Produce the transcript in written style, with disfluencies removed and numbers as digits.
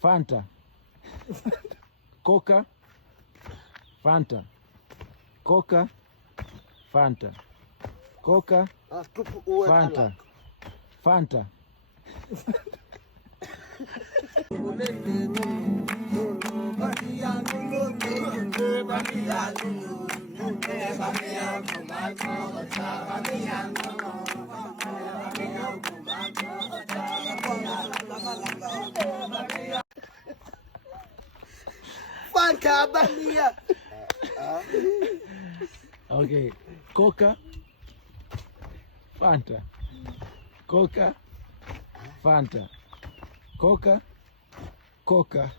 Fanta, Coca, Fanta, Coca, Fanta, Coca, Fanta, Fanta. Fanta bamia. Okay, Coca, Fanta, Coca, Fanta, Coca, Coca.